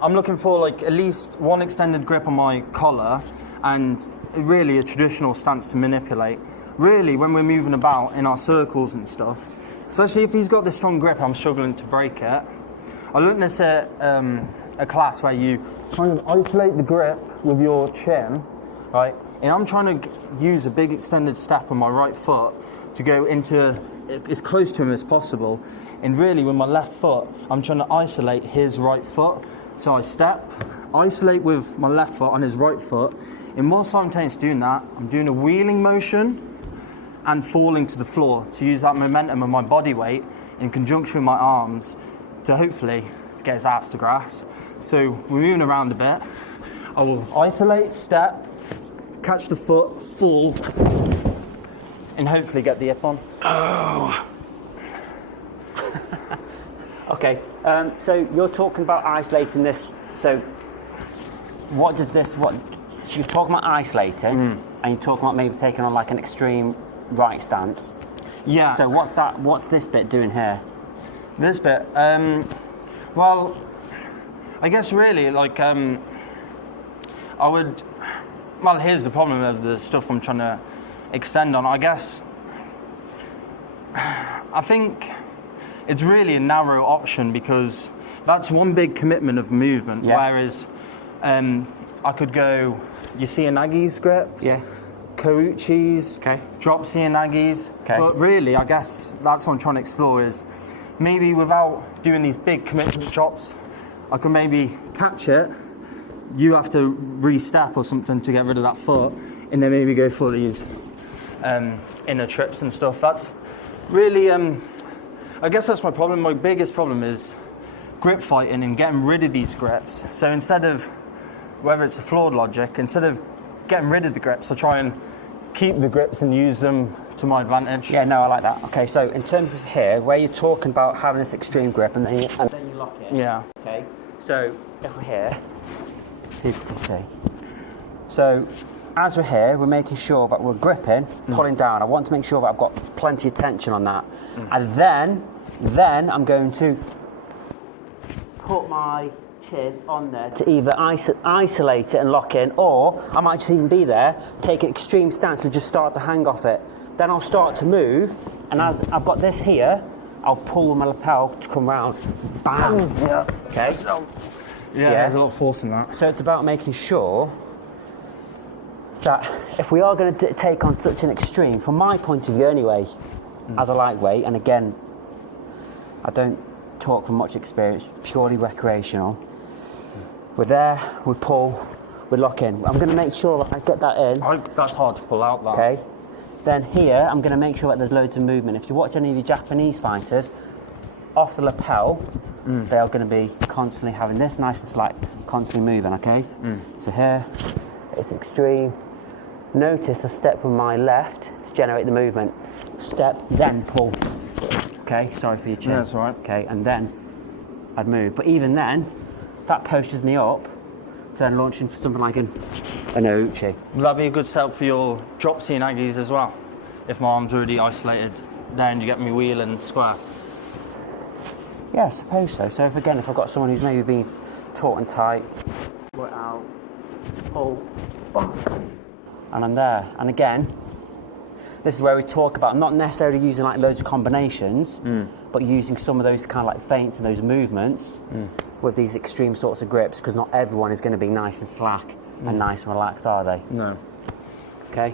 I'm looking for like at least one extended grip on my collar and really a traditional stance to manipulate. Really, when we're moving about in our circles and stuff, especially if he's got this strong grip, I'm struggling to break it. I learned this at a class where you kind of isolate the grip with your chin, right? And I'm trying to use a big extended step on my right foot to go into as close to him as possible. And really, with my left foot, I'm trying to isolate his right foot. So I step, isolate with my left foot on his right foot. And while simultaneously doing that, I'm doing a wheeling motion and falling to the floor to use that momentum of my body weight in conjunction with my arms to hopefully get his ass to grass. So we're moving around a bit. I will isolate, step, catch the foot, fall, and hopefully get the hip on. Oh. Okay, so you're talking about isolating this. So what does this, so you're talking about isolating, and you're talking about maybe taking on like an extreme right stance. Yeah. So what's this bit doing here? This bit, well, I guess really like, well, here's the problem of the stuff I'm trying to extend on. I guess, I think it's really a narrow option because that's one big commitment of movement, whereas I could go, you see Inagi's grips? Yeah. Kouchis, drop Nagis. But really, I guess that's what I'm trying to explore is maybe without doing these big commitment drops, I could maybe catch it. You have to re-step or something to get rid of that foot, and then maybe go for these inner trips and stuff. That's really, I guess that's my problem. My biggest problem is grip fighting and getting rid of these grips. So instead of, whether it's a flawed logic, instead of getting rid of the grips, I try and keep the grips and use them to my advantage. Yeah, no, I like that. Okay, so in terms of here, where you're talking about having this extreme grip and then you lock it. Yeah. Okay, so if we're here, see if you can see. So as we're here, we're making sure that we're gripping, pulling down. I want to make sure that I've got plenty of tension on that. And then I'm going to put my chin on there to either isolate it and lock in, or I might just even be there, take an extreme stance and just start to hang off it. Then I'll start to move, and as I've got this here, I'll pull my lapel to come round. Bam! Yeah. Okay. So, yeah, there's a lot of force in that. So it's about making sure that if we are going to take on such an extreme, from my point of view anyway, as a lightweight, and again, I don't talk from much experience, purely recreational. We're there, we pull, we lock in. I'm going to make sure that I get that in. That's hard to pull out, that. Okay. Then here, I'm going to make sure that there's loads of movement. If you watch any of the Japanese fighters, off the lapel, they are going to be constantly having this nice and slack, constantly moving, okay? So here, it's extreme. Notice a step with my left to generate the movement. Step, then pull. Okay, sorry for your chin. Yeah, that's all right. Okay, and then I'd move. But even then, that posters me up to then launch into something like an Ouchi. Would that be a good setup for your drop Nagis as well? If my arm's already isolated there and you get me wheeling square? Yeah, I suppose so. So if I've got someone who's maybe been taut and tight, work out, pull, and I'm there. And again, this is where we talk about not necessarily using like loads of combinations, but using some of those kind of like feints and those movements with these extreme sorts of grips, because not everyone is going to be nice and slack and nice and relaxed, are they? No. Okay?